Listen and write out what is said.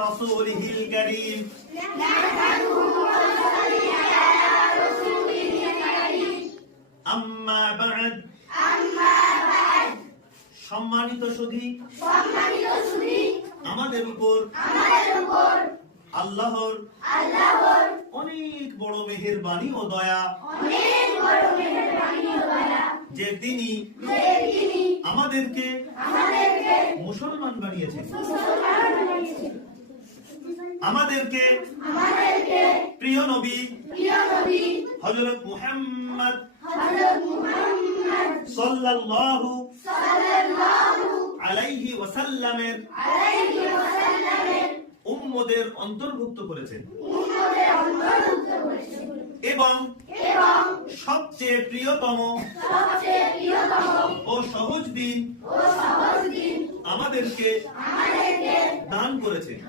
রাসূলিহিল কারীম আম্মা বা'দ সম্মানিত সুধী আমাদের উপর আল্লাহর অনেক বড় মেহেরবানি ও দয়া যে তিনি আমাদেরকে মুসলমান বানিয়েছেন, আমাদেরকে প্রিয় নবী হযরত মুহাম্মদ সাল্লাল্লাহু আলাইহি ওয়াসাল্লামের উম্মতের অন্তর্ভুক্ত করেছেন এবং সবচেয়ে প্রিয়তম ও সহজ দিন আমাদেরকে দান করেছেন।